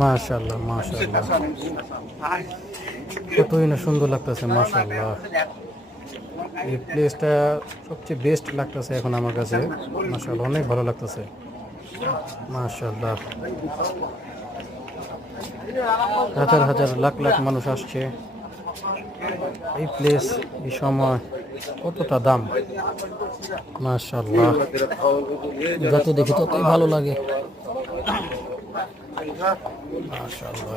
মাশাআল্লাহ মাশাআল্লাহ, কতই না সুন্দর লাগতেছে মাশাআল্লাহ। এই প্লেসটা সবচেয়ে বেস্ট লাগতেছে এখন আমার কাছে। মাশাআল্লাহ, অনেক ভালো লাগতেছে মাশাআল্লাহ। হাজার হাজার লাখ লাখ মানুষ আসছে এই প্লেস, এই সময় কতটা দাম মাশাআল্লাহ। যত দেখি ততই ভালো লাগে মাশাআল্লাহ।